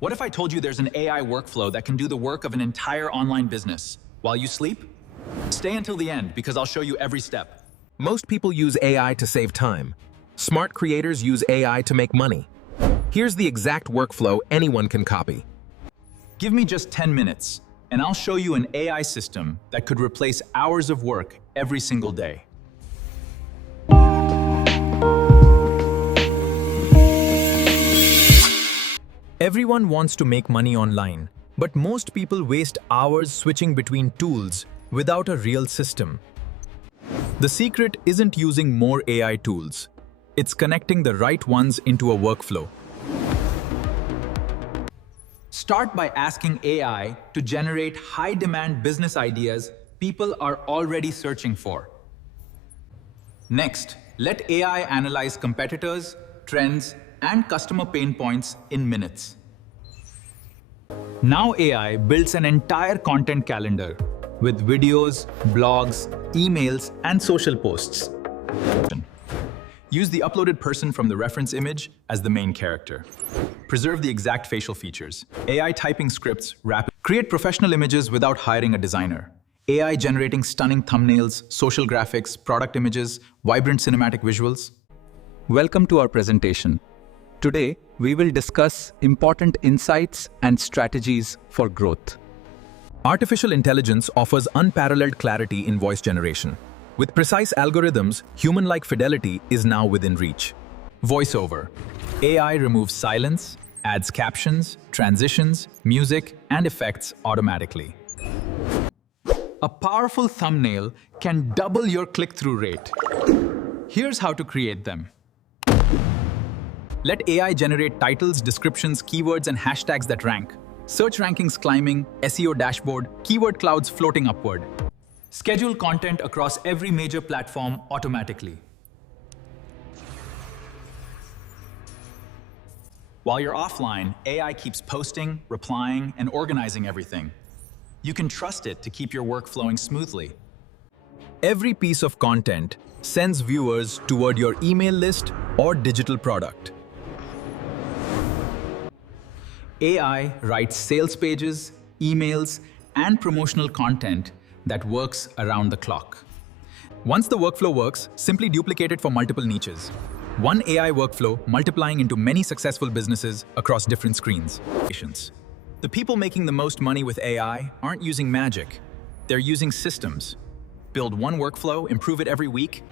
What if I told you there's an AI workflow that can do the work of an entire online business while you sleep? Stay until the end because I'll show you every step. Most people use AI to save time. Smart creators use AI to make money. Here's the exact workflow anyone can copy. Give me just 10 minutes, and I'll show you an AI system that could replace hours of work every single day. Everyone wants to make money online, but most people waste hours switching between tools without a real system. The secret isn't using more AI tools. It's connecting the right ones into a workflow. Start by asking AI to generate high-demand business ideas people are already searching for. Next, let AI analyze competitors, trends, and customer pain points in minutes. Now AI builds an entire content calendar with videos, blogs, emails, and social posts. Use the uploaded person from the reference image as the main character. Preserve the exact facial features. AI typing scripts rapidly. Create professional images without hiring a designer. AI generating stunning thumbnails, social graphics, product images, vibrant cinematic visuals. Welcome to our presentation. Today, we will discuss important insights and strategies for growth. Artificial intelligence offers unparalleled clarity in voice generation. With precise algorithms, human-like fidelity is now within reach. Voiceover. AI removes silence, adds captions, transitions, music, and effects automatically. A powerful thumbnail can double your click-through rate. Here's how to create them. Let AI generate titles, descriptions, keywords, and hashtags that rank. Search rankings climbing, SEO dashboard, keyword clouds floating upward. Schedule content across every major platform automatically. While you're offline, AI keeps posting, replying, and organizing everything. You can trust it to keep your work flowing smoothly. Every piece of content sends viewers toward your email list or digital product. AI writes sales pages, emails, and promotional content that works around the clock. Once the workflow works, simply duplicate it for multiple niches. One AI workflow multiplying into many successful businesses across different screens. The people making the most money with AI aren't using magic. They're using systems. Build one workflow, improve it every week,